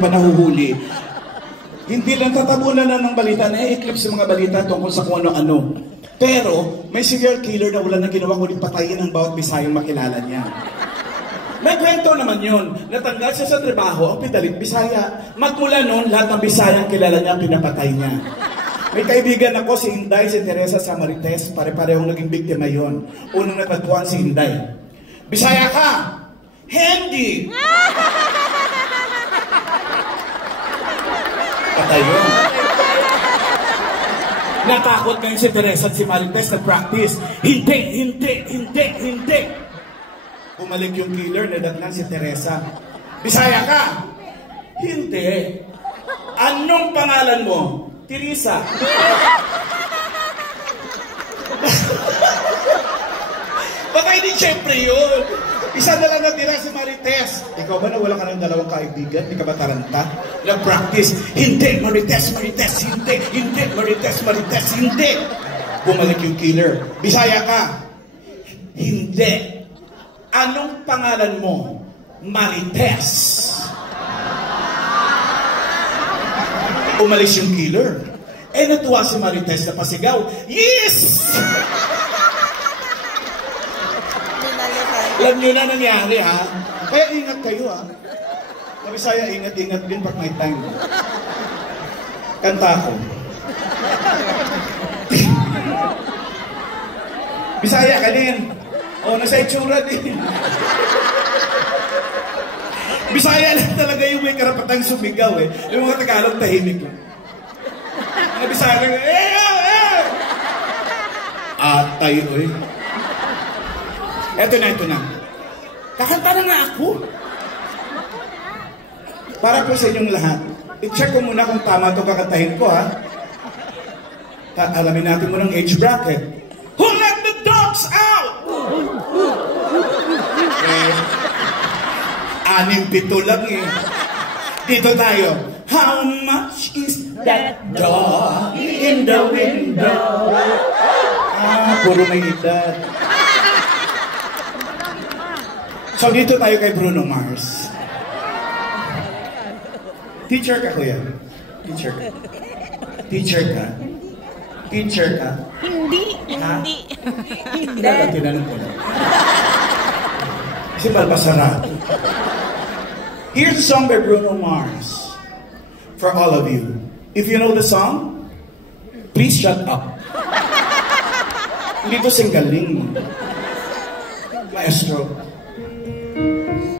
pa nahuhuli. Hindi lang tatabunan na ng balita, na-eclipse yung mga balita tungkol sa kung ano-ano. Pero, may serial killer na wala na ginawa kundi patayin ang bawat Bisayang makilala niya. May kwento naman yun. Natanggal siya sa trabaho, ang pinalit Bisaya. Magmula noon, lahat ng Bisayang kilala niya, pinapatay niya. May kaibigan ako, si Inday, si Teresa Samarites, pare-parehong naging biktima yon. Unang natagpuan si Inday. Bisaya ka! Hindi! Patay yun. Natakot ngayon si Teresa at si Marites nag-practice. Hindi! Bumalik yung killer, nadatnan si Teresa. Bisaya ka? Hindi. Anong pangalan mo? Teresa. Baka hindi siyempre yun. Isa na lang natira si Marites. Ikaw ba na wala ka ng dalawang kaibigan? Hindi ka ba taranta? Nag-practice. Hindi, Marites, hindi. Hindi, Marites, hindi. Bumalik yung killer. Bisaya ka? Hindi. Anong pangalan mo? Marites. Umalis yung killer. Natuwa si Marites na pasigaw. Yes! Alam nyo na nangyari, ha? Kaya ingat kayo, ha? Sa Bisaya, ingat-ingat din pag may time. Kanta ko. Bisaya ka din. Nasa itsura din. Bisaya lang talaga yung may karapatang sumigaw, eh. Yung mga Tagalog, tahimik lang. Mga Bisaya lang, Atay, oy. Eto na. Kakanta na nga ako. Para po sa inyong lahat, i-check ko muna kung tama itong kakantahin ko, ha? Alamin natin muna ang age bracket. Who let the dogs out? 6-7 lang, eh. Dito tayo. How much is that dog in the window? Puro may edad. So, dito tayo kay Bruno Mars. Teacher ka, kuya? Teacher ka? Hindi. Dapat tinanong ko lang. Kasi balbasarado. Here's a song by Bruno Mars. For all of you. If you know the song, please shut up. Hindi ko singgaling. Maestro.